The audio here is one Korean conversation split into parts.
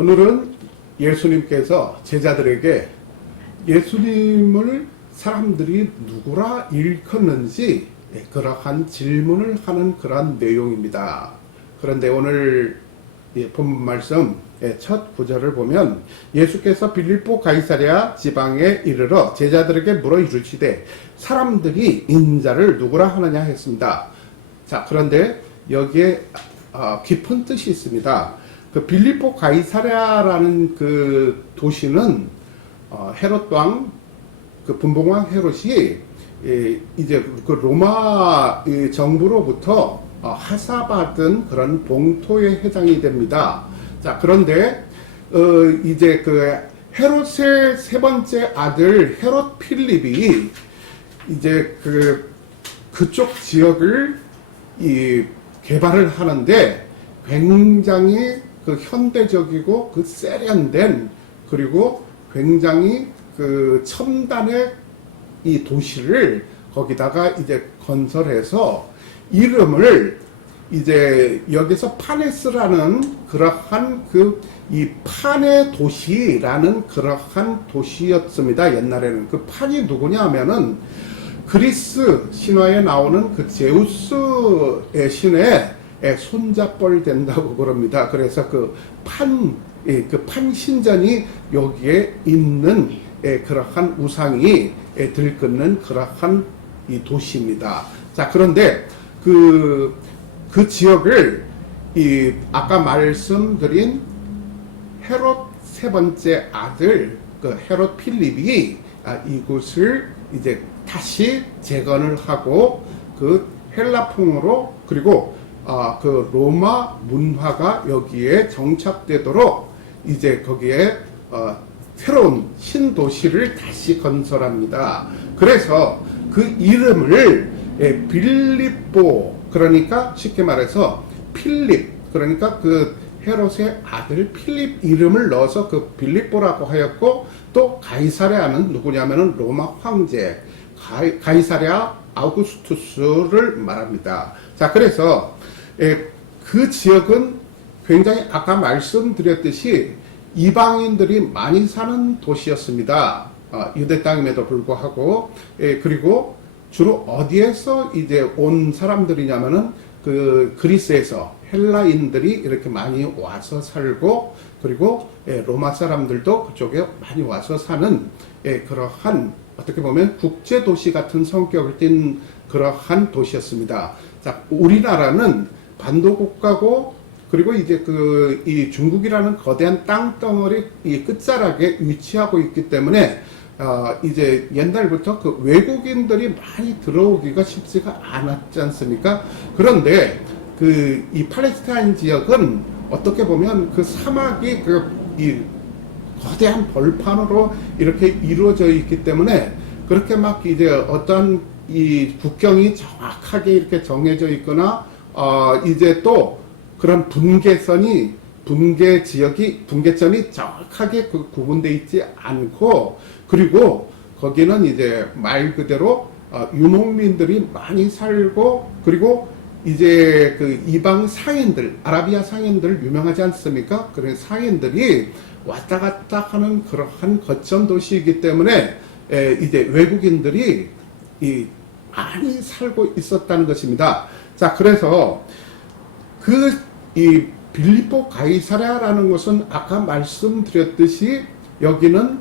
오늘은 예수님께서 제자들에게 예수님을 사람들이 누구라 일컫는지 그러한 질문을 하는 그러한 내용입니다. 그런데 오늘 본 말씀 첫 구절을 보면 예수께서 빌립보 가이사랴 지방에 이르러 제자들에게 물어 이르시되 사람들이 인자를 누구라 하느냐 했습니다. 자, 그런데 여기에 깊은 뜻이 있습니다. 그 빌립보 가이사랴라는 그 도시는 헤롯 왕, 그 분봉왕 헤롯이 이제 그 로마 정부로부터 하사받은 그런 봉토에 해당이 됩니다. 자, 그런데 이제 그 헤롯의 세 번째 아들 헤롯 필립이 이제 그쪽 지역을 개발을 하는데 굉장히 그 현대적이고 그 세련된 그리고 굉장히 그 첨단의 이 도시를 거기다가 이제 건설해서 이름을 이제 여기서 파네스라는 그러한 이 판의 도시라는 그러한 도시였습니다. 옛날에는 그 판이 누구냐 하면은 그리스 신화에 나오는 그 제우스의 신의 손잡벌 된다고 그럽니다. 그래서 그 판 신전이 여기에 있는 그러한 우상이 들끓는 그러한 이 도시입니다. 자, 그런데 그 지역을 아까 말씀드린 헤롯 세 번째 아들 그 헤롯 필립이 이곳을 이제 다시 재건을 하고 그 헬라풍으로 그리고 그 로마 문화가 여기에 정착되도록 이제 거기에 새로운 신도시를 다시 건설합니다. 그래서 그 이름을 빌립보, 그러니까 쉽게 말해서 필립, 그러니까 그 헤롯의 아들 필립 이름을 넣어서 그 빌립보라고 하였고, 또 가이사랴는 누구냐면은 로마 황제 가이사랴 아우구스투스를 말합니다. 자, 그래서 그 지역은 굉장히 아까 말씀드렸듯이 이방인들이 많이 사는 도시였습니다. 유대 땅임에도 불구하고. 그리고 주로 어디에서 이제 온 사람들이냐면은 그 그리스에서 헬라인들이 이렇게 많이 와서 살고, 그리고 로마 사람들도 그쪽에 많이 와서 사는 그러한 어떻게 보면 국제도시 같은 성격을 띈 그러한 도시였습니다. 자, 우리나라는 반도국가고, 그리고 이제 이 중국이라는 거대한 땅덩어리 이 끝자락에 위치하고 있기 때문에 이제 옛날부터 그 외국인들이 많이 들어오기가 쉽지가 않았지 않습니까? 그런데 이 팔레스타인 지역은 어떻게 보면 그 사막이 이 거대한 벌판으로 이렇게 이루어져 있기 때문에 그렇게 막 이제 어떤 이 국경이 정확하게 이렇게 정해져 있거나 이제 또 그런 분계점이 정확하게 구분되어 있지 않고, 그리고 거기는 이제 말 그대로 유목민들이 많이 살고, 그리고 이제 그 이방 상인들, 아라비아 상인들 유명하지 않습니까? 그런 상인들이 왔다 갔다 하는 그러한 거점 도시이기 때문에 이제 외국인들이 많이 살고 있었다는 것입니다. 자, 그래서 이 빌립보 가이사랴라는 것은 아까 말씀드렸듯이 여기는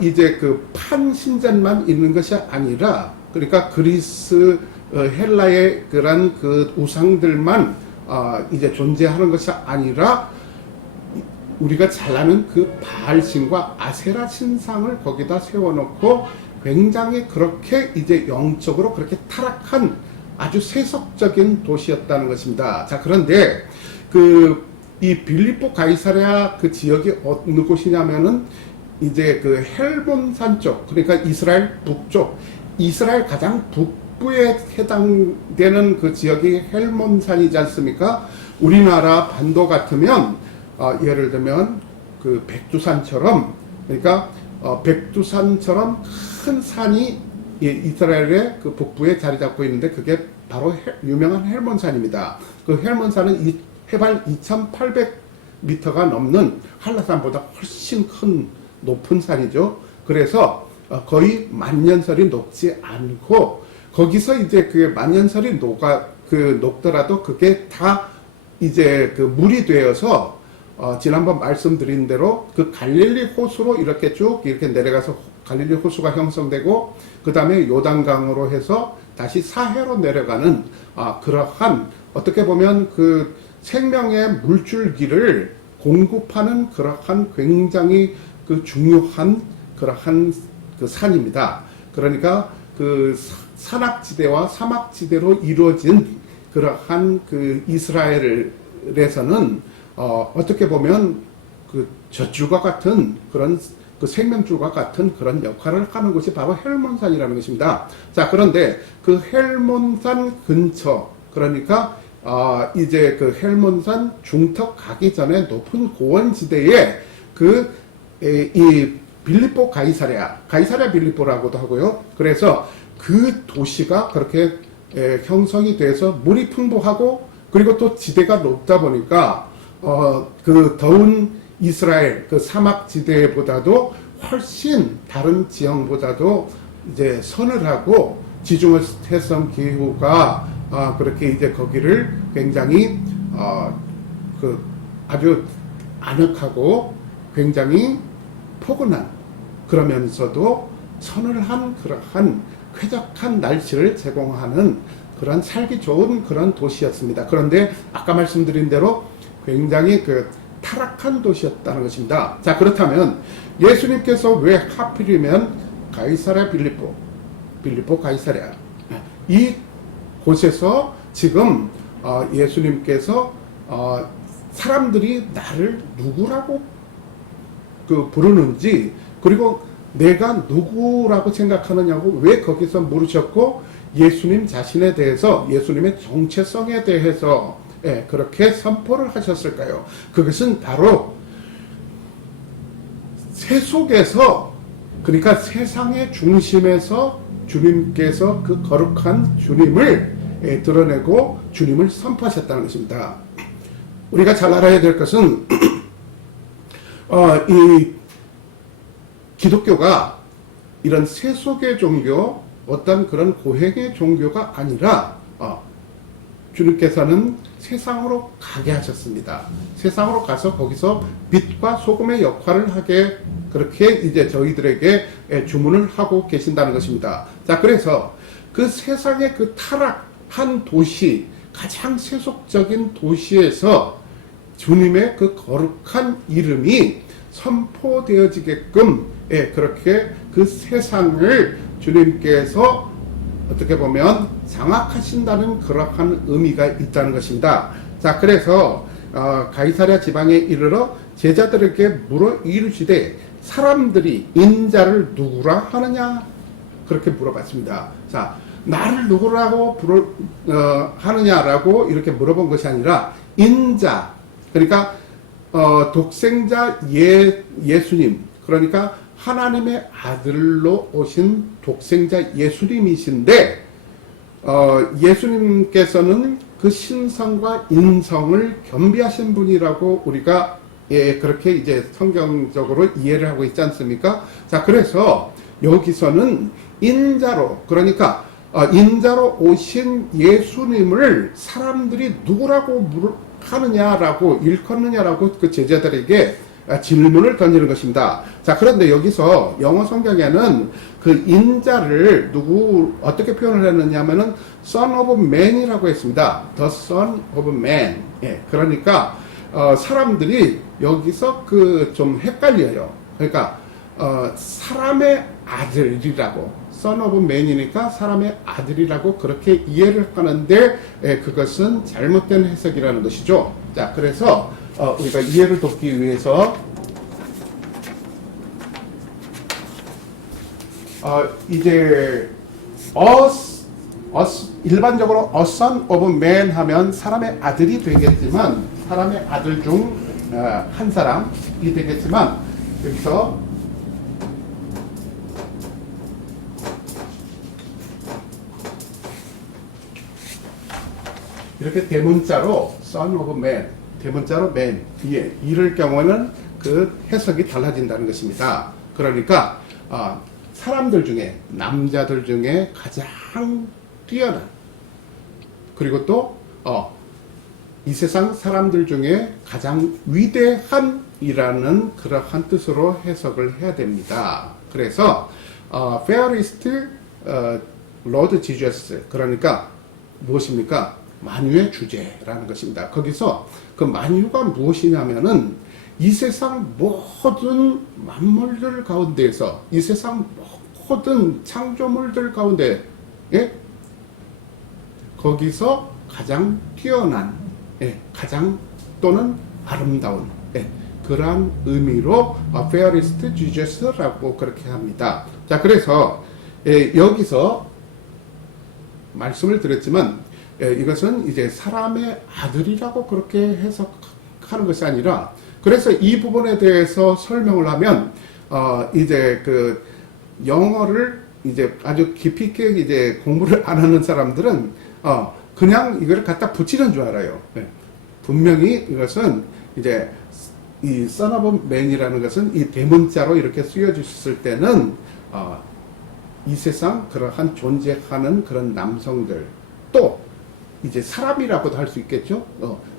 이제 그 판 신전만 있는 것이 아니라, 그러니까 그리스 헬라의 그런 그 우상들만 이제 존재하는 것이 아니라 우리가 잘 아는 그 바알 신과 아세라 신상을 거기다 세워놓고 굉장히 그렇게 이제 영적으로 그렇게 타락한 아주 세속적인 도시였다는 것입니다. 자, 그런데 이 빌립보 가이사랴 그 지역이 어느 곳이냐면은 이제 그 헬몬산 쪽, 그러니까 이스라엘 북쪽, 이스라엘 가장 북부에 해당되는 그 지역이 헬몬산이지 않습니까? 우리나라 반도 같으면 예를 들면 그 백두산처럼, 그러니까 백두산처럼 큰 산이 이스라엘의 그 북부에 자리 잡고 있는데 그게 바로 유명한 헬몬산입니다. 그 헬몬산은 해발 미터가 넘는 한라산보다 훨씬 큰 높은 산이죠. 그래서 거의 만년설이 녹지 않고 거기서 이제 그 만년설이 녹더라도 그게 다 이제 그 물이 되어서 지난번 말씀드린 대로 그 갈릴리 호수로 이렇게 쭉 이렇게 내려가서 갈릴리 호수가 형성되고 그 다음에 요단강으로 해서 다시 사해로 내려가는 그러한 어떻게 보면 그 생명의 물줄기를 공급하는 그러한 굉장히 그 중요한 그러한 그 산입니다. 그러니까 그 산악지대와 사막지대로 이루어진 그러한 그 이스라엘에서는 어떻게 보면 그 젖줄과 같은 그런 그 생명줄과 같은 그런 역할을 하는 곳이 바로 헬몬산이라는 것입니다. 자, 그런데 그 헬몬산 근처, 그러니까 이제 그 헬몬산 중턱 가기 전에 높은 고원지대에 이 빌립보 가이사랴 빌립보라고도 하고요. 그래서 그 도시가 그렇게 형성이 돼서 물이 풍부하고 그리고 또 지대가 높다 보니까 그 더운 이스라엘 그 사막 지대보다도 훨씬 다른 지형보다도 이제 서늘하고 지중해성 기후가 그렇게 이제 거기를 굉장히 그 아주 아늑하고 굉장히 포근한 그러면서도 서늘한 그러한 쾌적한 날씨를 제공하는 그런 살기 좋은 그런 도시였습니다. 그런데 아까 말씀드린 대로 굉장히 그 타락한 도시였다는 것입니다. 자, 그렇다면 예수님께서 왜 하필이면 가이사랴 빌립보 가이사랴 이 곳에서 지금 예수님께서 사람들이 나를 누구라고 그 부르는지 그리고 내가 누구라고 생각하느냐고 왜 거기서 물으셨고 예수님 자신에 대해서 예수님의 정체성에 대해서 그렇게 선포를 하셨을까요? 그것은 바로 세속에서 그러니까 세상의 중심에서 주님께서 그 거룩한 주님을 드러내고 주님을 선포하셨다는 것입니다. 우리가 잘 알아야 될 것은 이 기독교가 이런 세속의 종교, 어떤 그런 고행의 종교가 아니라 주님께서는 세상으로 가게 하셨습니다. 세상으로 가서 거기서 빛과 소금의 역할을 하게 그렇게 이제 저희들에게 주문을 하고 계신다는 것입니다. 자, 그래서 그 세상의 그 타락한 도시, 가장 세속적인 도시에서 주님의 그 거룩한 이름이 선포되어지게끔 그렇게 그 세상을 주님께서 어떻게 보면 장악하신다는 그러한 의미가 있다는 것입니다. 자, 그래서 가이사랴 지방에 이르러 제자들에게 물어 이르시되 사람들이 인자를 누구라 하느냐 그렇게 물어봤습니다. 자, 나를 누구라고 하느냐라고 이렇게 물어본 것이 아니라 인자, 그러니까 독생자 예수님, 그러니까 하나님의 아들로 오신 독생자 예수님이신데 예수님께서는 그 신성과 인성을 겸비하신 분이라고 우리가 그렇게 이제 성경적으로 이해를 하고 있지 않습니까? 자, 그래서 여기서는 인자로, 그러니까 인자로 오신 예수님을 사람들이 누구라고 하느냐라고 일컫느냐라고 그 제자들에게 질문을 던지는 것입니다. 자, 그런데 여기서 영어 성경에는 그 인자를 어떻게 표현을 했느냐면은 Son of Man이라고 했습니다. The Son of Man. 그러니까 사람들이 여기서 그 좀 헷갈려요. 그러니까 사람의 아들이라고 Son of Man이니까 사람의 아들이라고 그렇게 이해를 하는데 그것은 잘못된 해석이라는 것이죠. 자, 그래서 우리가 이해를 돕기 위해서 이제 일반적으로 a son of man 하면 사람의 아들이 되겠지만 사람의 아들 중 한 사람이 되겠지만 여기서 이렇게 대문자로 son of man 대문자로 man, 예, 이럴 경우는 그 해석이 달라진다는 것입니다. 그러니까 사람들 중에, 남자들 중에 가장 뛰어난, 그리고 또 이 세상 사람들 중에 가장 위대한 이라는 그러한 뜻으로 해석을 해야 됩니다. 그래서 fairest Lord Jesus, 그러니까 무엇입니까? 만유의 주제라는 것입니다. 거기서 그 만유가 무엇이냐면은 이 세상 모든 만물들 가운데에서, 이 세상 모든 창조물들 가운데, 예? 거기서 가장 뛰어난, 예, 가장 또는 아름다운, 예, 그러한 의미로 fairest Jesus라고 그렇게 합니다. 자, 그래서 여기서 말씀을 드렸지만 이것은 이제 사람의 아들이라고 그렇게 해석하는 것이 아니라, 그래서 이 부분에 대해서 설명을 하면 이제 그 영어를 이제 아주 깊이 있게 이제 공부를 안 하는 사람들은 그냥 이걸 갖다 붙이는 줄 알아요. 분명히 이것은 이제 이 son of man이라는 것은 이 대문자로 이렇게 쓰여졌을 때는 이 세상 그러한 존재하는 그런 남성들, 또 이제 사람이라고도 할 수 있겠죠.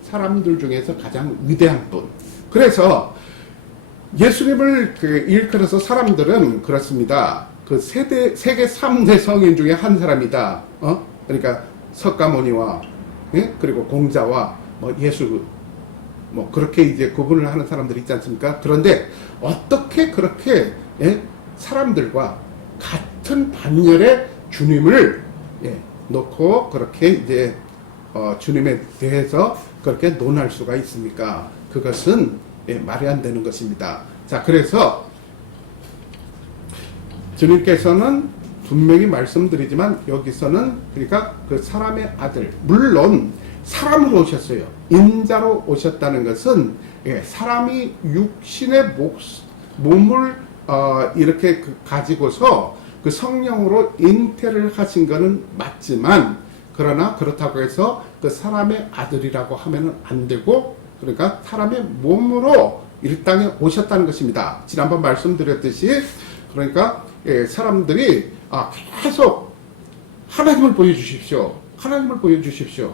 사람들 중에서 가장 위대한 분. 그래서 예수님을 일컬어서 사람들은 그렇습니다. 그 세계 3대 성인 중에 한 사람이다. 그러니까 석가모니와, 예? 그리고 공자와 뭐 예수, 뭐 그렇게 이제 구분을 하는 사람들이 있지 않습니까? 그런데 어떻게 그렇게, 예? 사람들과 같은 반열에 주님을, 예, 놓고 그렇게 이제 주님에 대해서 그렇게 논할 수가 있습니까? 그것은, 예, 말이 안 되는 것입니다. 자, 그래서 주님께서는 분명히 말씀드리지만 여기서는, 그러니까 그 사람의 아들, 물론 사람으로 오셨어요. 인자로 오셨다는 것은, 예, 사람이 육신의 몸을 이렇게 가지고서 그 성령으로 잉태를 하신 것은 맞지만, 그러나 그렇다고 해서 그 사람의 아들이라고 하면 안 되고, 그러니까 사람의 몸으로 이 땅에 오셨다는 것입니다. 지난번 말씀드렸듯이, 그러니까 사람들이 계속 하나님을 보여주십시오. 하나님을 보여주십시오.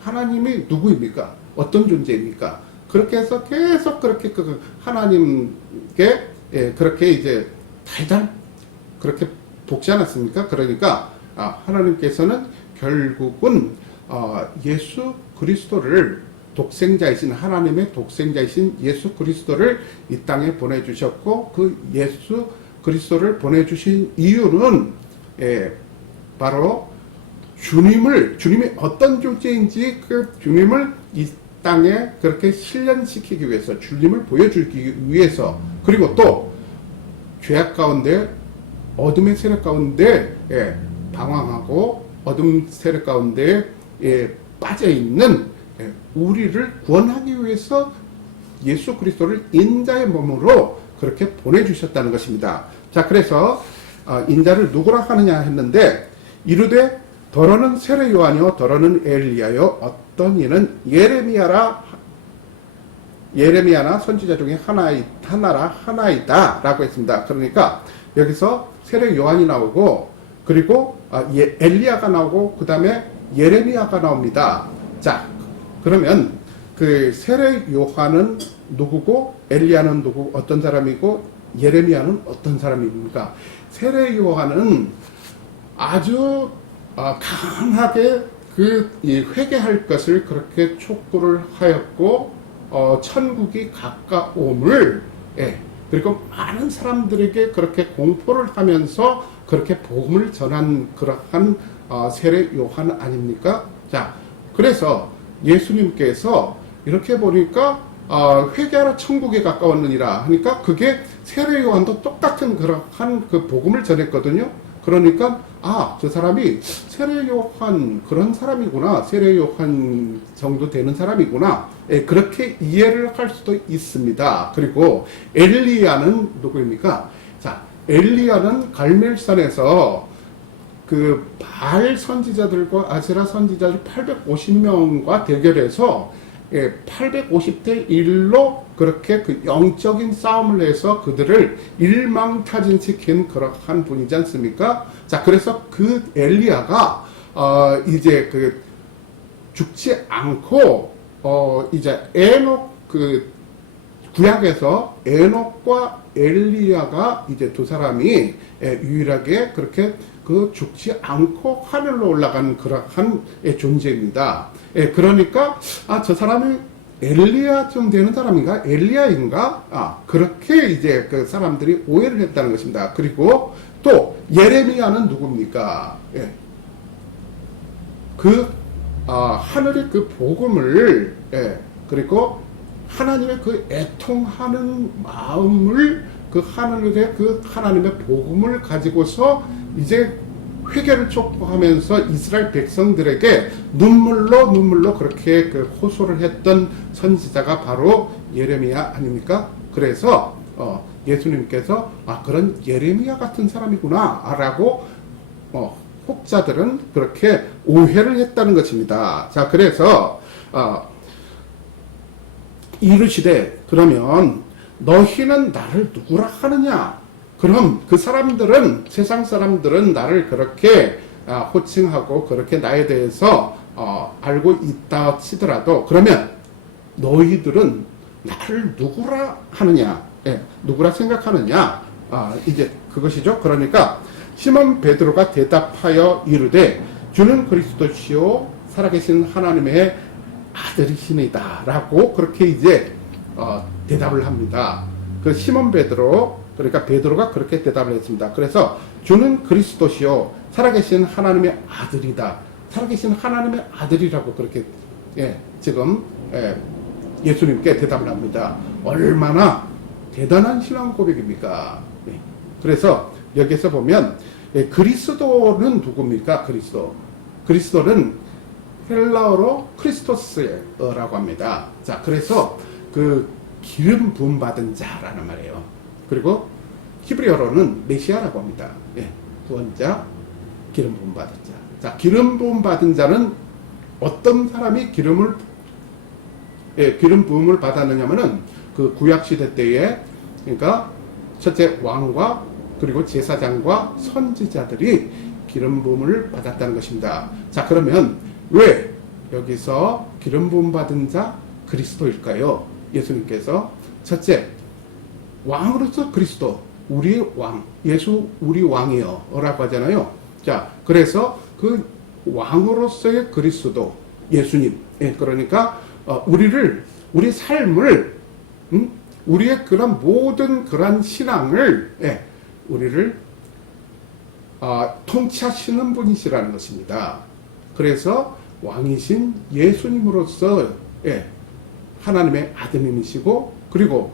하나님이 누구입니까? 어떤 존재입니까? 그렇게 해서 계속 그렇게 그 하나님께 그렇게 이제 달달 그렇게 볶지 않았습니까? 그러니까 하나님께서는 결국은 예수 그리스도를, 독생자이신, 하나님의 독생자이신 예수 그리스도를 이 땅에 보내주셨고, 그 예수 그리스도를 보내주신 이유는 바로 주님이 어떤 존재인지 그 주님을 이 땅에 그렇게 실현시키기 위해서, 주님을 보여주기 위해서, 그리고 또 죄악 가운데, 어둠의 세력 가운데 방황하고 어둠 세력 가운데 빠져있는 우리를 구원하기 위해서 예수 그리스도를 인자의 몸으로 그렇게 보내주셨다는 것입니다. 자, 그래서 인자를 누구라 하느냐 했는데, 이르되 더러는 세례 요한이요 더러는 엘리야요 어떤 이는 예레미야나 선지자 중에 하나이다 라고 했습니다. 그러니까 여기서 세례 요한이 나오고, 그리고 엘리야가 나오고, 그 다음에 예레미야가 나옵니다. 자, 그러면 그 세례 요한은 누구고, 엘리야는 누구, 어떤 사람이고, 예레미야는 어떤 사람입니까? 세례 요한은 아주 강하게 회개할 것을 그렇게 촉구를 하였고, 천국이 가까움을, 그리고 많은 사람들에게 그렇게 공포를 하면서 그렇게 복음을 전한 그러한 세례 요한 아닙니까? 자, 그래서 예수님께서 이렇게 보니까 회개하라 천국에 가까웠느니라 하니까, 그게 세례 요한도 똑같은 그러한 그 복음을 전했거든요. 그러니까 저 사람이 세례 요한 그런 사람이구나, 세례 요한 정도 되는 사람이구나, 그렇게 이해를 할 수도 있습니다. 그리고 엘리야는 누구입니까? 자, 엘리야는 갈멜산에서 그 바알 선지자들과 아세라 선지자들 850명과 대결해서 850대 1로 그렇게 그 영적인 싸움을 해서 그들을 일망타진시킨 그러한 분이지 않습니까? 자, 그래서 그 엘리야가 이제 그 죽지 않고 이제 에녹 그 구약에서 에녹과 엘리야가 이제 두 사람이 유일하게 그렇게 그 죽지 않고 하늘로 올라간 그러한 존재입니다. 그러니까 저 사람이 엘리야쯤 되는 사람인가? 엘리야인가? 그렇게 이제 그 사람들이 오해를 했다는 것입니다. 그리고 또 예레미야는 누굽니까? 하늘의 그 복음을 그리고 하나님의 그 애통하는 마음을 그 하늘의 그 하나님의 복음을 가지고서 이제 회개를 촉구하면서 이스라엘 백성들에게 눈물로 그렇게 그 호소를 했던 선지자가 바로 예레미야 아닙니까? 그래서 예수님께서 그런 예레미야 같은 사람이구나 라고 혹자들은 그렇게 오해를 했다는 것입니다. 자, 그래서 이르시되 그러면 너희는 나를 누구라 하느냐? 그럼 그 사람들은 세상 사람들은 나를 그렇게 호칭하고 그렇게 나에 대해서 알고 있다 치더라도 그러면 너희들은 나를 누구라 하느냐? 누구라 생각하느냐? 이제 그것이죠. 그러니까 시몬 베드로가 대답하여 이르되 주는 그리스도시요 살아계신 하나님의 아들이시니다 라고 그렇게 이제 대답을 합니다. 그 시몬 베드로, 그러니까 베드로가 그렇게 대답을 했습니다. 그래서 주는 그리스도시요 살아계신 하나님의 아들이다. 살아계신 하나님의 아들이라고 그렇게 지금 예수님께 대답을 합니다. 얼마나 대단한 신앙 고백입니까? 그래서 여기서 보면 그리스도는 누굽니까? 그리스도는 헬라어로 크리스토스라고 합니다. 자, 그래서 그 기름 부음 받은 자라는 말이에요. 그리고 히브리어로는 메시아라고 합니다. 구원자, 기름 부음 받은 자. 자, 기름 부음 받은 자는 어떤 사람이 기름 부음을 받았느냐면은 그 구약 시대 때에 그러니까 첫째 왕과 그리고 제사장과 선지자들이 기름 부음을 받았다는 것입니다. 자, 그러면 왜 여기서 기름 부음 받은 자 그리스도일까요? 예수님께서 첫째 왕으로서 그리스도 우리 왕 예수 우리 왕이요 라고 하잖아요. 자, 그래서 그 왕으로서의 그리스도 예수님 그러니까 우리 삶을 우리의 그런 모든 그런 신앙을 우리를 통치하시는 분이시라는 것입니다. 그래서 왕이신 예수님으로서 하나님의 아드님이시고 그리고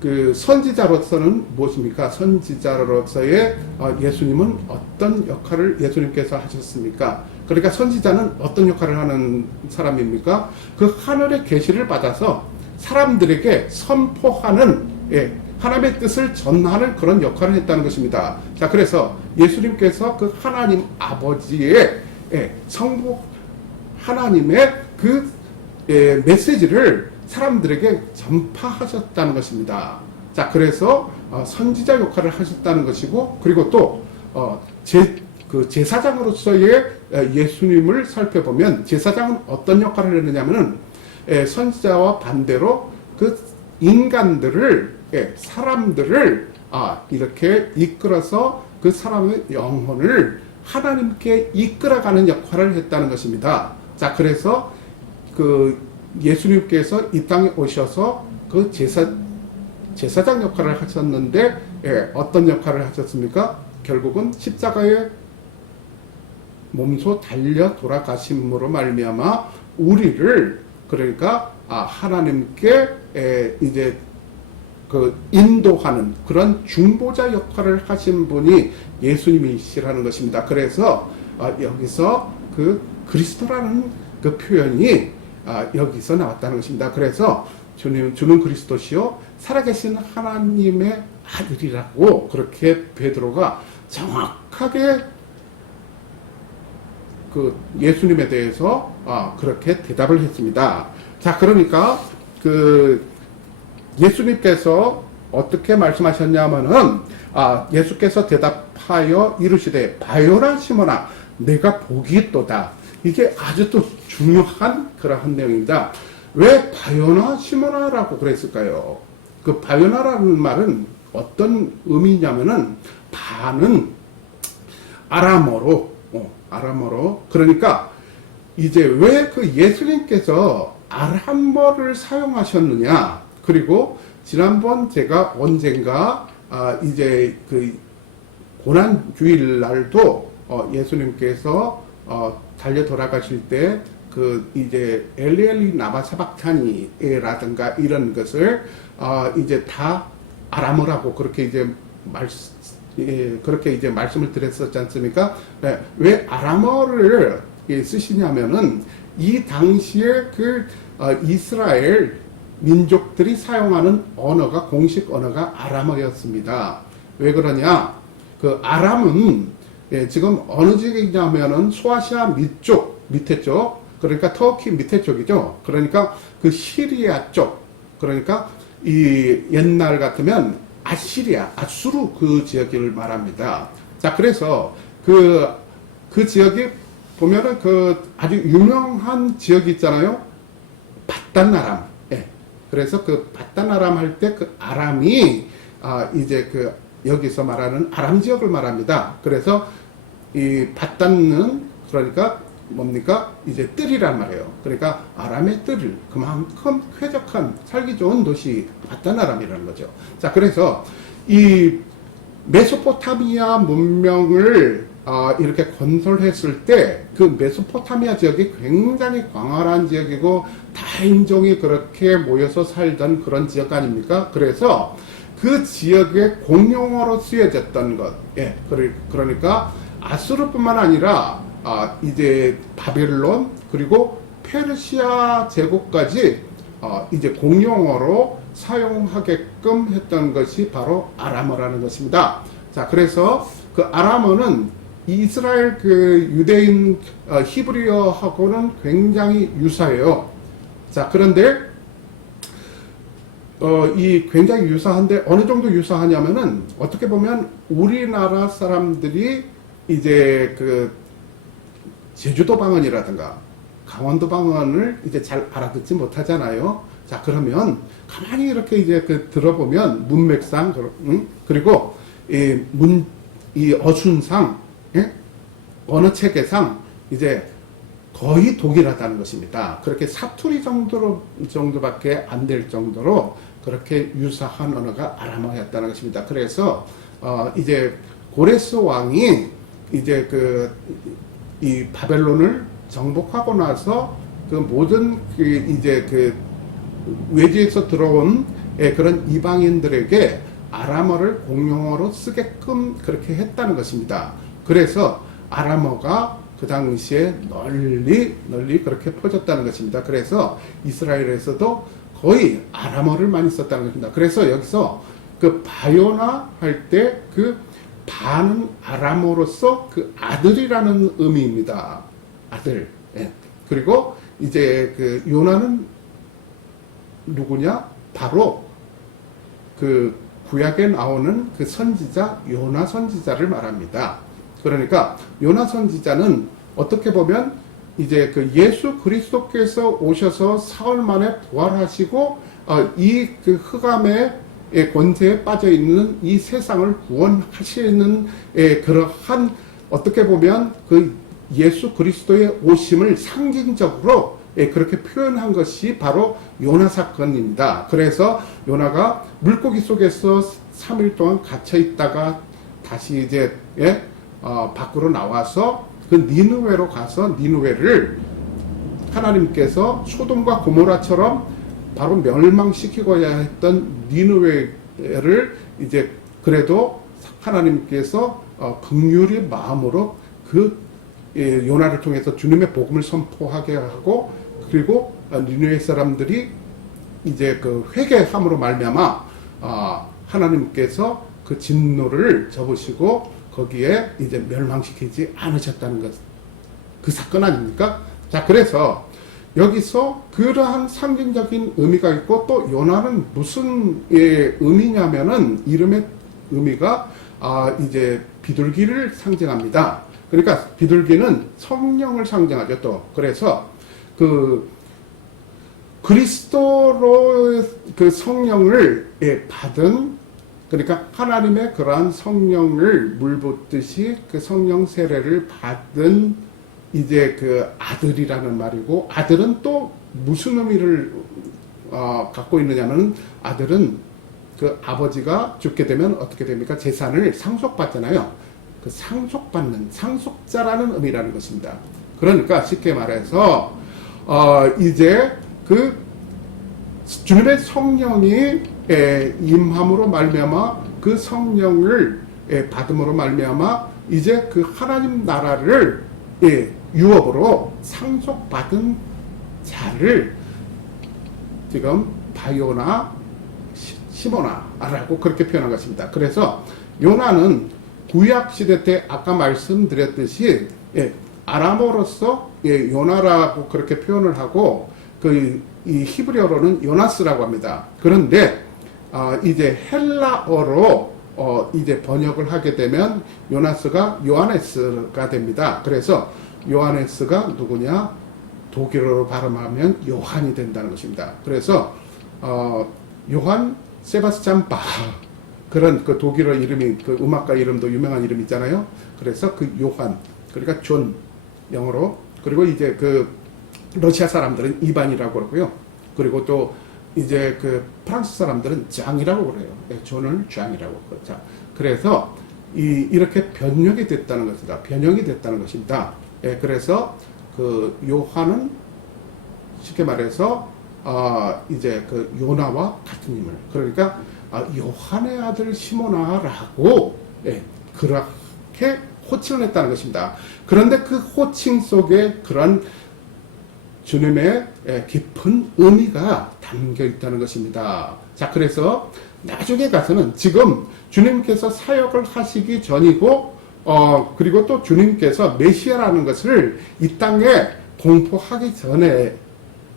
그 선지자로서는 무엇입니까? 선지자로서의 예수님은 어떤 역할을 예수님께서 하셨습니까? 그러니까 선지자는 어떤 역할을 하는 사람입니까? 그 하늘의 계시를 받아서 사람들에게 선포하는 하나님의 뜻을 전하는 그런 역할을 했다는 것입니다. 자, 그래서 예수님께서 그 하나님 아버지의 성부 하나님의 그 메시지를 사람들에게 전파하셨다는 것입니다. 자, 그래서 선지자 역할을 하셨다는 것이고 그리고 또 제사장으로서의 예수님을 살펴보면 제사장은 어떤 역할을 했느냐면은 선지자와 반대로 그 인간들을 사람들을 이렇게 이끌어서 그 사람의 영혼을 하나님께 이끌어가는 역할을 했다는 것입니다. 자, 그래서 그 예수님께서 이 땅에 오셔서 그 제사장 역할을 하셨는데 어떤 역할을 하셨습니까? 결국은 십자가에 몸소 달려 돌아가심으로 말미암아 우리를 그러니까 하나님께 이제 그 인도하는 그런 중보자 역할을 하신 분이 예수님이시라는 것입니다. 그래서 여기서 그 그리스도라는 그 표현이 여기서 나왔다는 것입니다. 그래서 주는 그리스도시요 살아계신 하나님의 아들이라고 그렇게 베드로가 정확하게 그 예수님에 대해서 그렇게 대답을 했습니다. 자, 그러니까 그 예수님께서 어떻게 말씀하셨냐면은 예수께서 대답하여 이르시되 바요나 시몬아 내가 복이 있도다. 이게 아주 또 중요한 그러한 내용입니다. 왜 바요나 시몬아라고 그랬을까요? 그 바요나라는 말은 어떤 의미냐면은 바는 아람어로 그러니까 이제 왜 그 예수님께서 아람어를 사용하셨느냐. 그리고 지난번 제가 언젠가 이제 그 고난 주일 날도 예수님께서 달려 돌아가실 때 그 이제 엘리엘리 나마 사박타니라든가 이런 것을 이제 다 아람어라고 그렇게 이제 그렇게 이제 말씀을 드렸었지 않습니까? 네. 왜 아람어를 쓰시냐면은 이 당시에 그 이스라엘 민족들이 사용하는 언어가 공식 언어가 아람어였습니다. 왜 그러냐? 그 아람은 지금 어느 지역이냐면은 소아시아 밑에 쪽, 그러니까 터키 밑에 쪽이죠. 그러니까 그 시리아 쪽, 그러니까 이 옛날 같으면 아시리아, 아수르 그 지역을 말합니다. 자, 그래서 그 지역이 보면은 그 아주 유명한 지역이 있잖아요. 바단 아람. 예. 그래서 그 바단 아람 할 때 그 아람이 이제 그 여기서 말하는 아람 지역을 말합니다. 그래서 이 바단은 그러니까 뭡니까? 이제 뜰이란 말이에요. 그러니까 아람의 뜰, 그만큼 쾌적한 살기 좋은 도시 바단 아람이라는 거죠. 자, 그래서 이 메소포타미아 문명을 이렇게 건설했을 때 그 메소포타미아 지역이 굉장히 광활한 지역이고 다인종이 그렇게 모여서 살던 그런 지역 아닙니까? 그래서 그 지역의 공용어로 쓰여졌던 것. 예, 그러니까 아수르뿐만 아니라 이제 바벨론 그리고 페르시아 제국까지 이제 공용어로 사용하게끔 했던 것이 바로 아람어라는 것입니다. 자, 그래서 그 아람어는 이스라엘 그 유대인 히브리어하고는 굉장히 유사해요. 자, 그런데 이 굉장히 유사한데 어느 정도 유사하냐면은 어떻게 보면 우리나라 사람들이 이제 그 제주도 방언이라든가 강원도 방언을 이제 잘 알아듣지 못하잖아요. 자, 그러면 가만히 이렇게 이제 그 들어보면 문맥상 그리고 이 어순상, 예? 언어 체계상 이제 거의 동일하다는 것입니다. 그렇게 사투리 정도밖에 안 될 정도로 그렇게 유사한 언어가 아람어였다는 것입니다. 그래서 이제 고레스 왕이 이제 이 바벨론을 정복하고 나서 그 모든 이제 외지에서 들어온 그런 이방인들에게 아람어를 공용어로 쓰게끔 그렇게 했다는 것입니다. 그래서 아람어가 그 당시에 널리 그렇게 퍼졌다는 것입니다. 그래서 이스라엘에서도 거의 아람어를 많이 썼다는 것입니다. 그래서 여기서 그 바요나 할 때 그 바는 아람어로서 그 아들이라는 의미입니다. 아들. 예. 그리고 이제 그 요나는 누구냐? 바로 그 구약에 나오는 그 선지자 요나 선지자를 말합니다. 그러니까 요나 선지자는 어떻게 보면 이제 그 예수 그리스도께서 오셔서 사흘 만에 부활하시고 이 그 흑암의 권세에 빠져 있는 이 세상을 구원하시는 그러한 어떻게 보면 그 예수 그리스도의 오심을 상징적으로 그렇게 표현한 것이 바로 요나 사건입니다. 그래서 요나가 물고기 속에서 3일 동안 갇혀 있다가 다시 이제 밖으로 나와서 그 니느웨로 가서 니느웨를 하나님께서 소돔과 고모라처럼 바로 멸망시키고야 했던 니느웨를 이제 그래도 하나님께서 긍휼의 마음으로 그 요나를 통해서 주님의 복음을 선포하게 하고 그리고 니느웨 사람들이 이제 그 회개함으로 말미암아 하나님께서 그 진노를 접으시고 거기에 이제 멸망시키지 않으셨다는 것, 그 사건 아닙니까? 자, 그래서 여기서 그러한 상징적인 의미가 있고, 또 요나는 무슨 의미냐면은 이름의 의미가 이제 비둘기를 상징합니다. 그러니까 비둘기는 성령을 상징하죠. 또 그래서 그 그리스도로 그 성령을 받은, 그러니까 하나님의 그러한 성령을 물붓듯이 그 성령 세례를 받은 이제 그 아들이라는 말이고, 아들은 또 무슨 의미를 갖고 있느냐면, 아들은 그 아버지가 죽게 되면 어떻게 됩니까? 재산을 상속받잖아요. 그 상속받는, 상속자라는 의미라는 것입니다. 그러니까 쉽게 말해서 이제 그 주님의 성령이 임함으로 말미암아, 그 성령을 받음으로 말미암아 이제 그 하나님 나라를 유업으로 상속받은 자를 지금 바요나 시모나라고 그렇게 표현한 것입니다. 그래서 요나는 구약 시대 때 아까 말씀드렸듯이 아람어로서 요나라고 그렇게 표현을 하고, 이 히브리어로는 요나스라고 합니다. 그런데 이제 헬라어로 이제 번역을 하게 되면 요나스가 요하네스가 됩니다. 그래서 요하네스가 누구냐? 독일어로 발음하면 요한이 된다는 것입니다. 그래서 요한 세바스찬 바흐, 그런 그 독일어 이름이, 그 음악가 이름도 유명한 이름 있잖아요. 그래서 그 요한, 그러니까 존 영어로, 그리고 이제 그 러시아 사람들은 이반이라고 그러고요. 그리고 또 이제 그 프랑스 사람들은 장이라고 그래요. 존을 장이라고. 자, 그래서 이렇게 변형이 됐다는 것이다. 변형이 됐다는 것입니다. 그래서 그 요한은 쉽게 말해서 이제 그 요나와 같은 인물. 그러니까 요한의 아들 시모나라고 그렇게 호칭을 했다는 것입니다. 그런데 그 호칭 속에 그런 주님의 깊은 의미가 담겨 있다는 것입니다. 자, 그래서 나중에 가서는 지금 주님께서 사역을 하시기 전이고, 그리고 또 주님께서 메시아라는 것을 이 땅에 공포하기 전에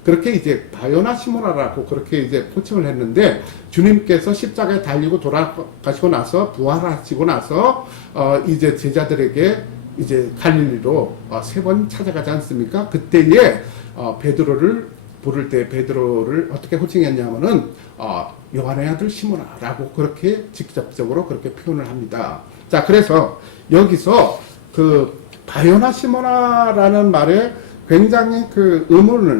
그렇게 이제 바요나 시모나라고 그렇게 이제 호칭을 했는데, 주님께서 십자가에 달리고 돌아가시고 나서 부활하시고 나서 이제 제자들에게 이제 갈릴리로 3번 찾아가지 않습니까? 그때에 베드로를 부를 때 베드로를 어떻게 호칭했냐면은 요한의 아들 시모나라고 그렇게 직접적으로 그렇게 표현을 합니다. 자, 그래서 여기서 그 바요나 시모나라는 말에 굉장히 그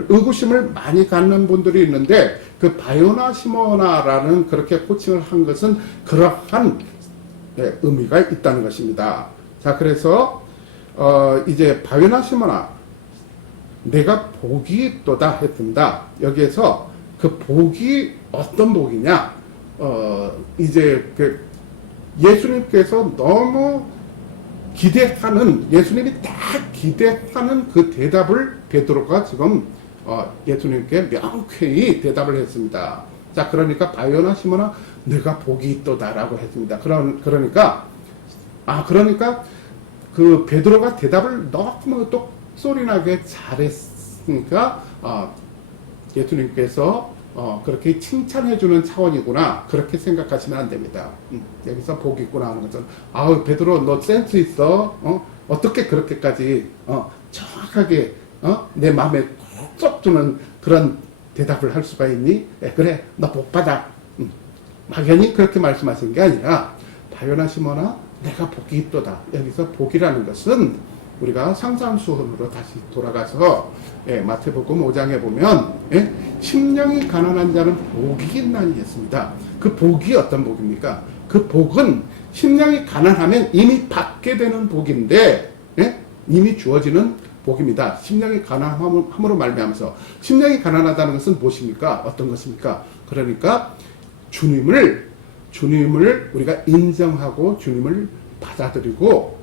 의구심을 많이 갖는 분들이 있는데, 그 바요나 시모나라는 그렇게 호칭을 한 것은 그러한 의미가 있다는 것입니다. 자, 그래서 이제 바요나 시모나, 내가 복이 있도다 했습니다. 여기에서 그 복이 어떤 복이냐? 이제 그 예수님께서 너무 기대하는, 예수님이 딱 기대하는 그 대답을 베드로가 지금 예수님께 명쾌히 대답을 했습니다. 자, 그러니까 바요나 시모나 내가 복이 있도다라고 했습니다. 그러니까 그 베드로가 대답을 너무 똑소리나게 잘했으니까 예수님께서 그렇게 칭찬해주는 차원이구나, 그렇게 생각하시면 안 됩니다. 여기서 복이 있구나 하는 것은, 베드로 너 센스 있어. 어떻게 그렇게까지 정확하게 내 마음에 쏙 주는 그런 대답을 할 수가 있니? 그래, 너 복 받아. 막연히 그렇게 말씀하신 게 아니라, 바요나 시모나 내가 복이 있도다. 여기서 복이라는 것은 우리가 상상수훈으로 다시 돌아가서 마태복음 5장에 보면 심령이 가난한 자는 복이 있나니 했습니다. 그 복이 어떤 복입니까? 그 복은 심령이 가난하면 이미 받게 되는 복인데, 이미 주어지는 복입니다. 심령이 가난함으로 말미암아서. 심령이 가난하다는 것은 무엇입니까? 어떤 것입니까? 그러니까 주님을 우리가 인정하고 주님을 받아들이고,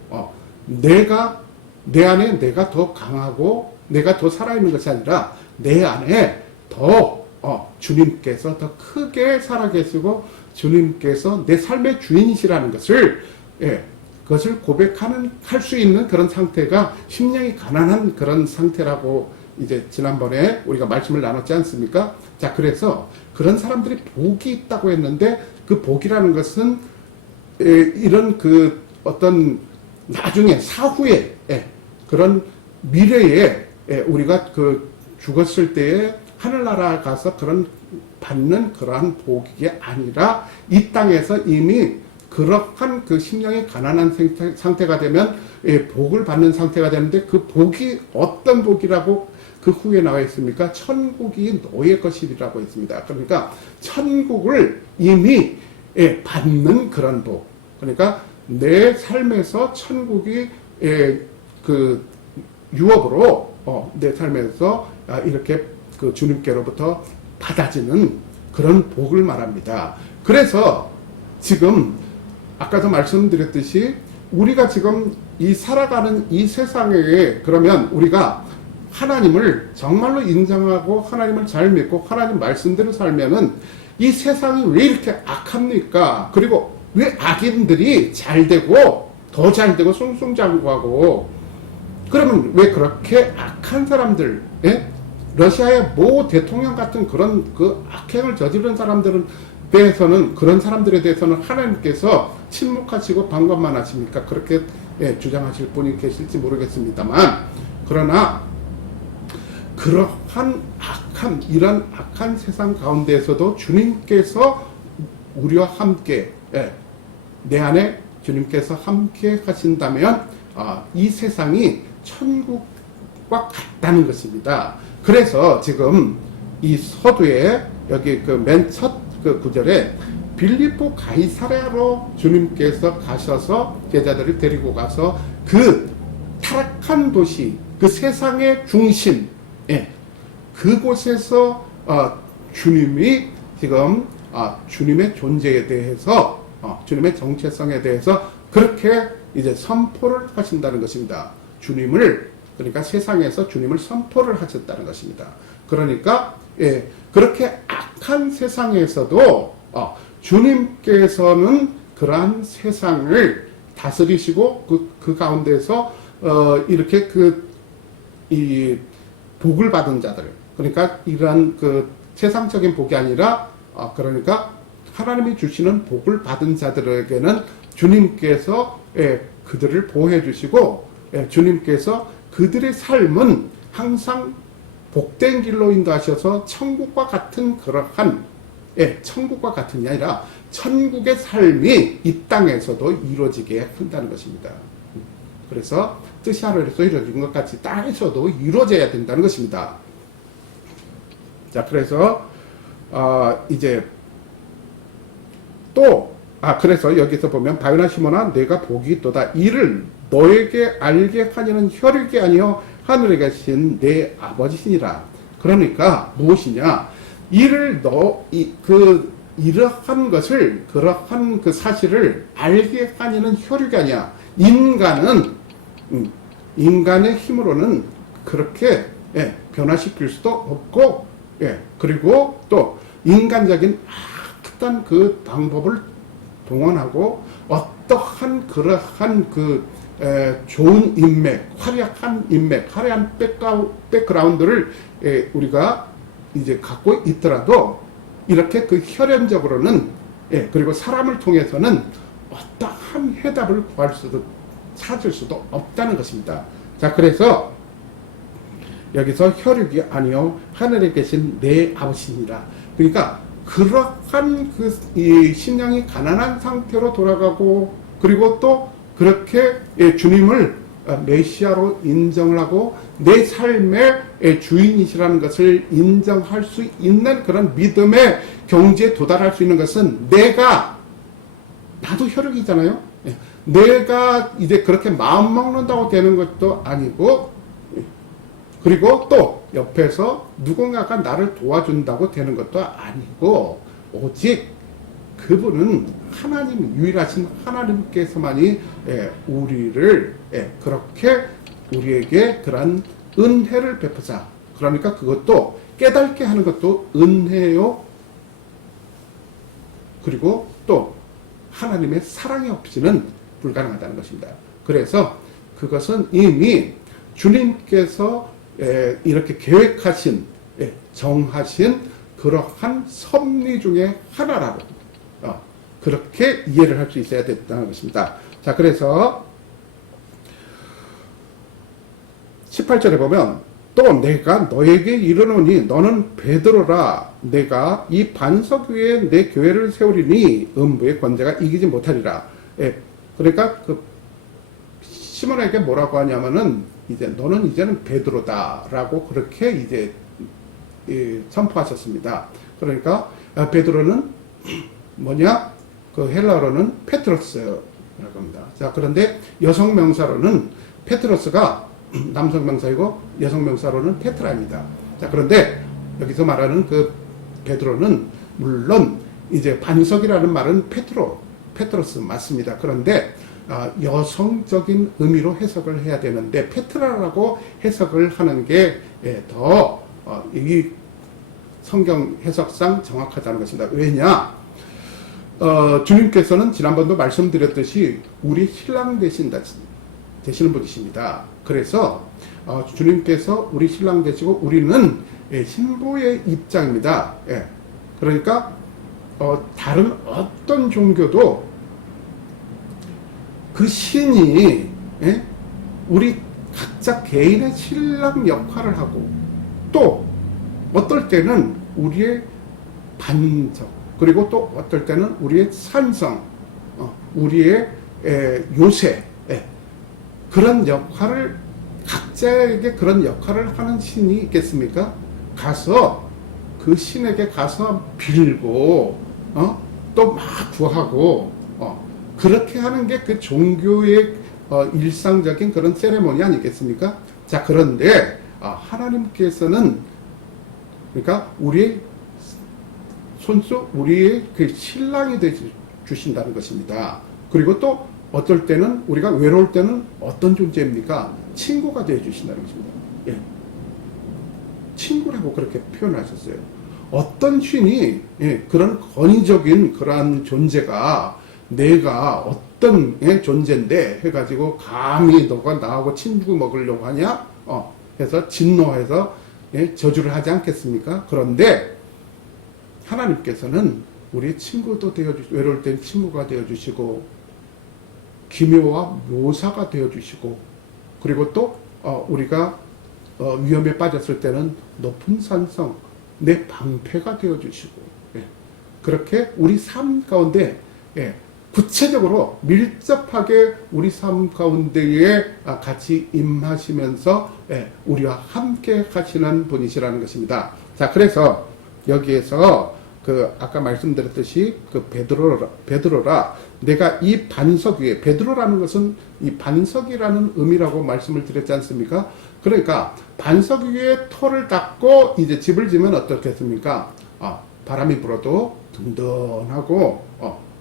내 안에 내가 더 강하고 내가 더 살아있는 것이 아니라 내 안에 더 주님께서 더 크게 살아계시고 주님께서 내 삶의 주인이시라는 것을 그것을 할 수 있는 그런 상태가 심령이 가난한 그런 상태라고 이제 지난번에 우리가 말씀을 나눴지 않습니까? 자, 그래서 그런 사람들이 복이 있다고 했는데 그 복이라는 것은 이런 그 어떤 나중에 사후에 그런 미래에 우리가 그 죽었을 때에 하늘나라 가서 그런 받는 그러한 복이 아니라 이 땅에서 이미 그러한 그 심령이 가난한 상태가 되면 복을 받는 상태가 되는데 그 복이 어떤 복이라고 그 후에 나와 있습니까? 천국이 너의 것이라고 있습니다. 그러니까 천국을 이미 받는 그런 복. 그러니까 내 삶에서 천국이 그 유업으로 내 삶에서 이렇게 그 주님께로부터 받아지는 그런 복을 말합니다. 그래서 지금 아까도 말씀드렸듯이 우리가 지금 이 살아가는 이 세상에 그러면 우리가 하나님을 정말로 인정하고 하나님을 잘 믿고 하나님 말씀대로 살면은 이 세상이 왜 이렇게 악합니까? 그리고 왜 악인들이 잘 되고 더 잘 되고 숭숭장구하고 그러면 왜 그렇게 악한 사람들, 러시아의 모 대통령 같은 그런 그 악행을 저지른 사람들은 대해서는 그런 사람들에 대해서는 하나님께서 침묵하시고 방관만 하십니까? 그렇게 주장하실 분이 계실지 모르겠습니다만 그러나 그러한 악한 이런 악한 세상 가운데에서도 주님께서 우리와 함께 내 안에 주님께서 함께 하신다면 이 세상이 천국과 같다는 것입니다. 그래서 지금 이 서두에 여기 그 맨 첫 그 구절에 빌립보 가이사랴로 주님께서 가셔서 제자들을 데리고 가서 그 타락한 도시, 그 세상의 중심, 그곳에서 주님이 지금 주님의 존재에 대해서 주님의 정체성에 대해서 그렇게 이제 선포를 하신다는 것입니다. 주님을 그러니까 세상에서 주님을 선포를 하셨다는 것입니다. 그러니까 그렇게 악한 세상에서도 주님께서는 그러한 세상을 다스리시고 그 가운데서 이렇게 이 복을 받은 자들 그러니까 이러한 그 세상적인 복이 아니라 그러니까 하나님이 주시는 복을 받은 자들에게는 주님께서 그들을 보호해 주시고 주님께서 그들의 삶은 항상 복된 길로 인도하셔서 천국과 같은 그러한 천국과 같은이 아니라 천국의 삶이 이 땅에서도 이루어지게 한다는 것입니다. 그래서 뜻이 하늘에서 이루어진 것 같이 땅에서도 이루어져야 된다는 것입니다. 자, 그래서 이제 또 그래서 여기서 보면 바요나 시몬아 내가 복이 있도다 이를 너에게 알게 하니는 혈육이 아니요 하늘에 계신 내 아버지시니라. 그러니까 무엇이냐 이를 이러한 것을 그러한 그 사실을 알게 하니는 혈육이 아니야. 인간의 힘으로는 그렇게 변화시킬 수도 없고 그리고 또 인간적인 어떤 그 방법을 동원하고 어떠한 그러한 좋은 인맥, 화려한 인맥, 화려한 백그라운드를 우리가 이제 갖고 있더라도 이렇게 그 혈연적으로는 그리고 사람을 통해서는 어떠한 해답을 찾을 수도 없다는 것입니다. 자, 그래서 여기서 혈육이 아니요 하늘에 계신 내 아버지니라. 그러니까 그러한 이 심령이 가난한 상태로 돌아가고 그리고 또 그렇게 주님을 메시아로 인정을 하고 내 삶의 주인이시라는 것을 인정할 수 있는 그런 믿음의 경지에 도달할 수 있는 것은 나도 혈육이잖아요. 내가 이제 그렇게 마음 먹는다고 되는 것도 아니고 그리고 또 옆에서 누군가가 나를 도와준다고 되는 것도 아니고 오직 그분은 하나님 유일하신 하나님께서만이 우리를 그렇게 우리에게 그런 은혜를 베푸사 그러니까 그것도 깨닫게 하는 것도 은혜요 그리고 또 하나님의 사랑이 없이는 불가능하다는 것입니다. 그래서 그것은 이미 주님께서 이렇게 계획하신, 정하신 그러한 섭리 중에 하나라고 그렇게 이해를 할 수 있어야 된다는 것입니다. 자, 그래서 18절에 보면 또 내가 너에게 이르노니 너는 베드로라. 내가 이 반석 위에 내 교회를 세우리니 음부의 권세가 이기지 못하리라. 그러니까 그 시몬에게 뭐라고 하냐면은 이제 너는 이제는 베드로다라고 그렇게 이제 선포하셨습니다. 그러니까 베드로는 뭐냐? 그 헬라어로는 페트로스라고 합니다. 자, 그런데 여성 명사로는 페트로스가 남성 명사이고 여성 명사로는 페트라입니다. 자, 그런데 여기서 말하는 그 베드로는 물론 이제 반석이라는 말은 페트로스 맞습니다. 그런데 여성적인 의미로 해석을 해야 되는데 페트라라고 해석을 하는 게 더 이 성경 해석상 정확하다는 것입니다. 왜냐? 주님께서는 지난번도 말씀드렸듯이 우리 신랑 되시는 분이십니다. 그래서 주님께서 우리 신랑 되시고 우리는 신부의 입장입니다. 그러니까 다른 어떤 종교도 그 신이 우리 각자 개인의 신랑 역할을 하고 또 어떨 때는 우리의 반석 그리고 또 어떨 때는 우리의 산성, 우리의 요새 그런 역할을 각자에게 그런 역할을 하는 신이 있겠습니까? 가서 그 신에게 가서 빌고 또 막 구하고 그렇게 하는 게 그 종교의 일상적인 그런 세레모니 아니겠습니까? 자, 그런데 하나님께서는 그러니까 우리의 손수 우리의 그 신랑이 되 주신다는 것입니다. 그리고 또 어떨 때는 우리가 외로울 때는 어떤 존재입니까? 친구가 되어 주신다는 것입니다. 친구라고 그렇게 표현하셨어요. 어떤 신이 그런 권위적인 그러한 존재가 내가 어떤 존재인데 해가지고 감히 너가 나하고 친구 먹으려고 하냐? 해서 진노해서 저주를 하지 않겠습니까? 그런데 하나님께서는 우리 친구도 되어주시고 외로울 땐 친구가 되어주시고 기묘와 묘사가 되어주시고 그리고 또 우리가 위험에 빠졌을 때는 높은 산성 내 방패가 되어주시고 그렇게 우리 삶 가운데 구체적으로 밀접하게 우리 삶 가운데에 같이 임하시면서 우리와 함께 하시는 분이시라는 것입니다. 자, 그래서 여기에서 그 아까 말씀드렸듯이 그 베드로라 내가 이 반석 위에 베드로라는 것은 이 반석이라는 의미라고 말씀을 드렸지 않습니까? 그러니까 반석 위에 터를 닦고 이제 집을 지면 어떻겠습니까? 바람이 불어도 든든하고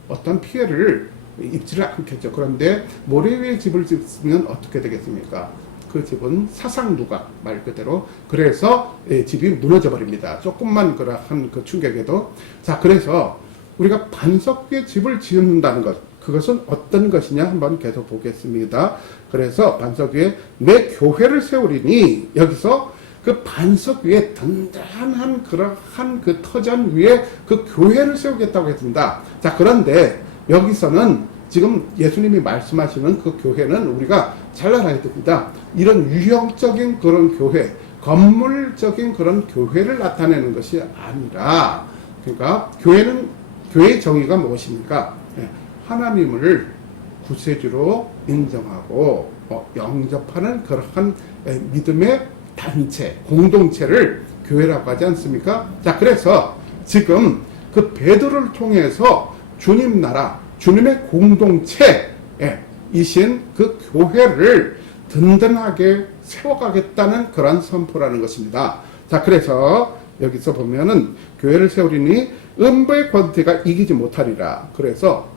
어떤 피해를 입지를 않겠죠. 그런데 모래 위에 집을 짓으면 어떻게 되겠습니까? 그 집은 사상누각 말 그대로 그래서 집이 무너져 버립니다. 조금만 그러한 그 충격에도. 자, 그래서 우리가 반석 위에 집을 지은다는 것 그것은 어떤 것이냐 한번 계속 보겠습니다. 그래서 반석 위에 내 교회를 세우리니 여기서 그 반석 위에 든든한 그러한 그 터전 위에 그 교회를 세우겠다고 했습니다. 자, 그런데 여기서는 지금 예수님이 말씀하시는 그 교회는 우리가 잘 알아야 됩니다. 이런 유형적인 그런 교회, 건물적인 그런 교회를 나타내는 것이 아니라, 그러니까 교회의 정의가 무엇입니까? 하나님을 구세주로 인정하고 영접하는 그러한 믿음의 단체, 공동체를 교회라고 하지 않습니까? 자, 그래서 지금 그 베드로를 통해서 주님 나라, 주님의 공동체이신 그 교회를 든든하게 세워가겠다는 그런 선포라는 것입니다. 자, 그래서 여기서 보면은 교회를 세우리니 음부의 권세가 이기지 못하리라. 그래서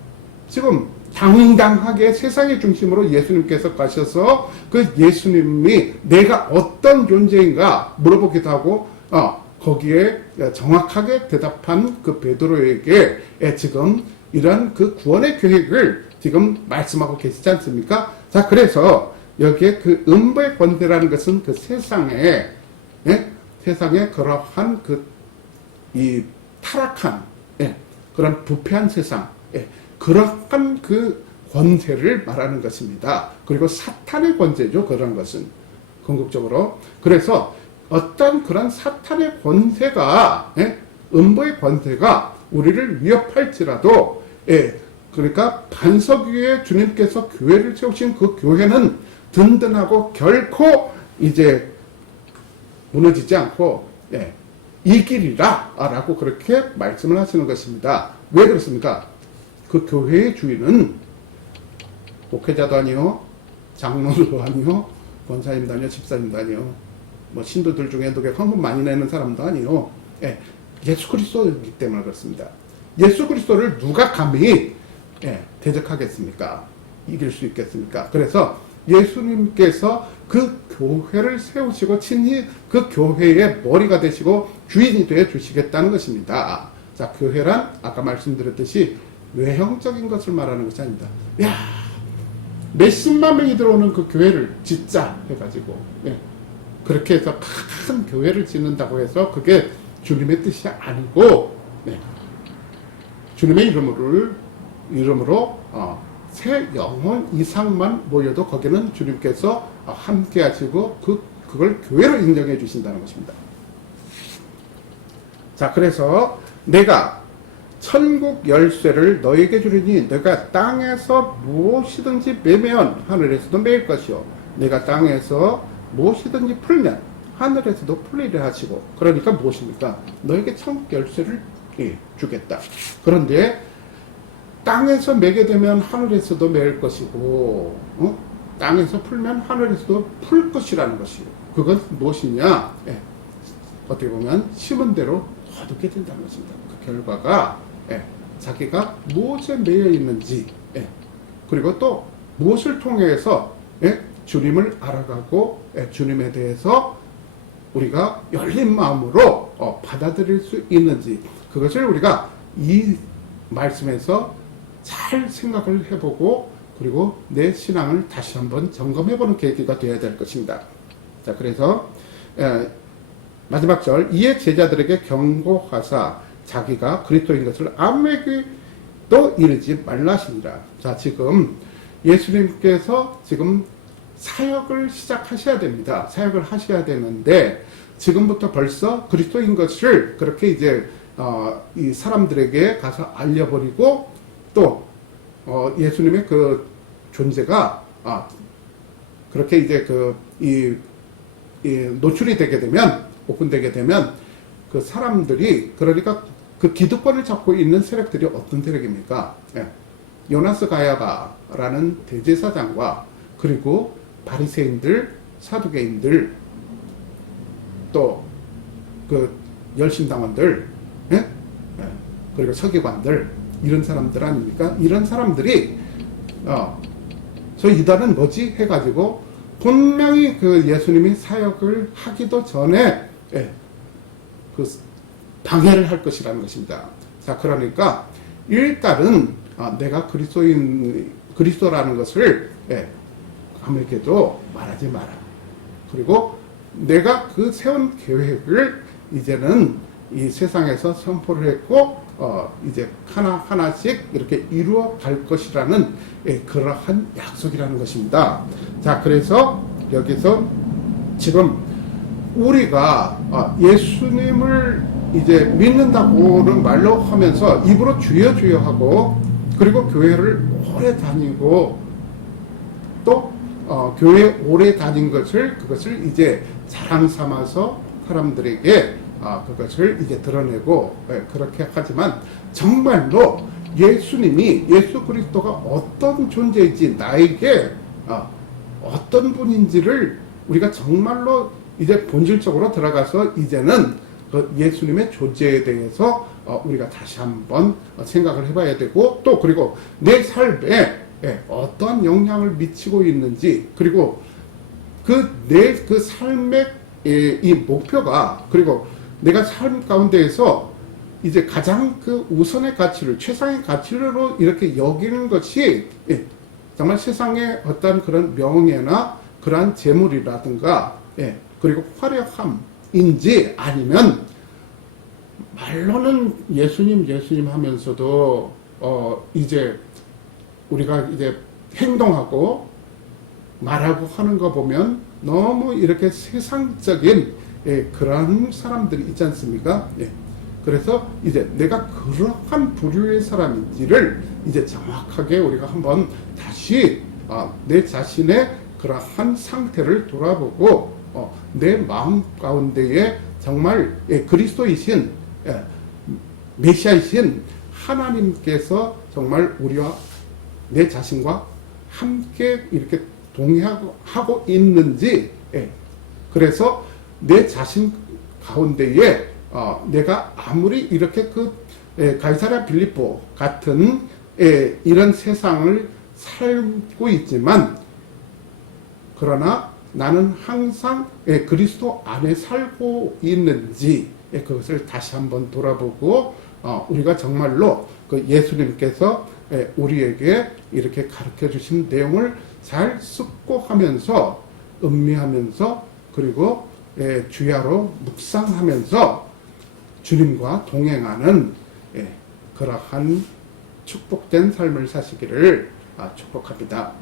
지금 당당하게 세상의 중심으로 예수님께서 가셔서 그 예수님이 내가 어떤 존재인가 물어보기도 하고 거기에 정확하게 대답한 그 베드로에게 지금 이런 그 구원의 계획을 지금 말씀하고 계시지 않습니까? 자, 그래서 여기에 그 음부의 권세라는 것은 그 세상에, 예? 세상에 그러한 이 타락한, 예? 그런 부패한 세상, 예? 그러한 그 권세를 말하는 것입니다. 그리고 사탄의 권세죠. 그런 것은 궁극적으로. 그래서 어떤 그런 사탄의 권세가, 예? 음부의 권세가 우리를 위협할지라도, 예? 그러니까 반석 위에 주님께서 교회를 세우신 그 교회는 든든하고 결코 이제 무너지지 않고, 예, 이기리라 라고 그렇게 말씀을 하시는 것입니다. 왜 그렇습니까? 그 교회의 주인은 목회자도 아니요, 장로도 아니요, 권사님도 아니요, 집사님도 아니요, 뭐 신도들 중에 되게 헌금 많이 내는 사람도 아니요, 예, 예수 그리스도이기 때문에 그렇습니다. 예수 그리스도를 누가 감히, 예, 대적하겠습니까? 이길 수 있겠습니까? 그래서 예수님께서 그 교회를 세우시고 친히 그 교회의 머리가 되시고 주인이 되어 주시겠다는 것입니다. 자, 교회란 아까 말씀드렸듯이 외형적인 것을 말하는 것이 아닙니다. 야, 몇십만 명이 들어오는 그 교회를 짓자 해가지고, 예, 그렇게 해서 큰 교회를 짓는다고 해서 그게 주님의 뜻이 아니고, 예, 주님의 이름으로 새 영혼 이상만 모여도 거기는 주님께서 함께 하시고 그걸 교회로 인정해 주신다는 것입니다. 자, 그래서 내가 천국 열쇠를 너에게 주리니 내가 땅에서 무엇이든지 매면 하늘에서도 매일 것이요 내가 땅에서 무엇이든지 풀면 하늘에서도 풀리려 하시고. 그러니까 무엇입니까? 너에게 천국 열쇠를 주겠다. 그런데 땅에서 매게 되면 하늘에서도 매일 것이고, 땅에서 풀면 하늘에서도 풀 것이라는 것이요. 그건 무엇이냐? 예, 어떻게 보면 심은 대로 거두게 된다는 것입니다. 그 결과가, 예, 자기가 무엇에 매여 있는지, 예, 그리고 또 무엇을 통해서, 예, 주님을 알아가고, 예, 주님에 대해서 우리가 열린 마음으로 받아들일 수 있는지, 그것을 우리가 이 말씀에서 잘 생각을 해보고 그리고 내 신앙을 다시 한번 점검해보는 계기가 되어야 될 것입니다. 자, 그래서 마지막 절, 이에 제자들에게 경고하사 자기가 그리스도인 것을 아무에게도 이르지 말라시니라. 자, 지금 예수님께서 지금 사역을 시작하셔야 됩니다. 사역을 하셔야 되는데 지금부터 벌써 그리스도인 것을 그렇게 이제 이 사람들에게 가서 알려버리고 또 예수님의 그 존재가 그렇게 이제 이 노출이 되게 되면, 오픈되게 되면 그 사람들이, 그러니까 그 기득권을 잡고 있는 세력들이 어떤 세력입니까? 예. 요나스 가야바라는 대제사장과 그리고 바리새인들, 사두개인들, 또 그 열심당원들, 예? 예. 그리고 서기관들, 이런 사람들 아닙니까? 이런 사람들이 저 이단은 뭐지? 해가지고 분명히 그 예수님이 사역을 하기도 전에, 예, 그 방해를 할 것이라는 것입니다. 자, 그러니까 일단은 내가 그리스도라는 것을, 예, 아무에게도 말하지 마라. 그리고 내가 그 세운 계획을 이제는 이 세상에서 선포를 했고 이제 하나하나씩 이렇게 이루어 갈 것이라는, 예, 그러한 약속이라는 것입니다. 자, 그래서 여기서 지금 우리가 예수님을 이제 믿는다고는 말로 하면서 입으로 주여 주여 하고 그리고 교회를 오래 다니고 또 교회 오래 다닌 그것을 이제 자랑 삼아서 사람들에게 그것을 이제 드러내고, 예, 그렇게 하지만 정말로 예수님이, 예수 그리스도가 어떤 존재인지, 나에게 어떤 분인지를 우리가 정말로 이제 본질적으로 들어가서 이제는 그 예수님의 존재에 대해서 우리가 다시 한번 생각을 해봐야 되고, 또 그리고 내 삶에, 예, 어떠한 영향을 미치고 있는지, 그리고 내 삶의 이 목표가, 그리고 내가 삶 가운데에서 이제 가장 그 우선의 가치를, 최상의 가치로 이렇게 여기는 것이, 예, 정말 세상의 어떤 그런 명예나 그러한 재물이라든가 그리고 화려함인지 아니면 말로는 예수님 하면서도 이제 우리가 이제 행동하고 말하고 하는 거 보면 너무 이렇게 세상적인 그런 사람들이 있지 않습니까? 그래서 이제 내가 그러한 부류의 사람인지를 이제 정확하게 우리가 한번 다시 내 자신의 그러한 상태를 돌아보고 내 마음 가운데에 정말 그리스도이신 메시아이신 하나님께서 정말 우리와 내 자신과 함께 이렇게 동행하고 있는지, 그래서 내 자신 가운데에 내가 아무리 이렇게 가이사랴 빌립보 같은 이런 세상을 살고 있지만, 그러나 나는 항상 그리스도 안에 살고 있는지 그것을 다시 한번 돌아보고 우리가 정말로 그 예수님께서 우리에게 이렇게 가르쳐 주신 내용을 잘 습고하면서 음미하면서 그리고 주야로 묵상하면서 주님과 동행하는 그러한 축복된 삶을 사시기를 축복합니다.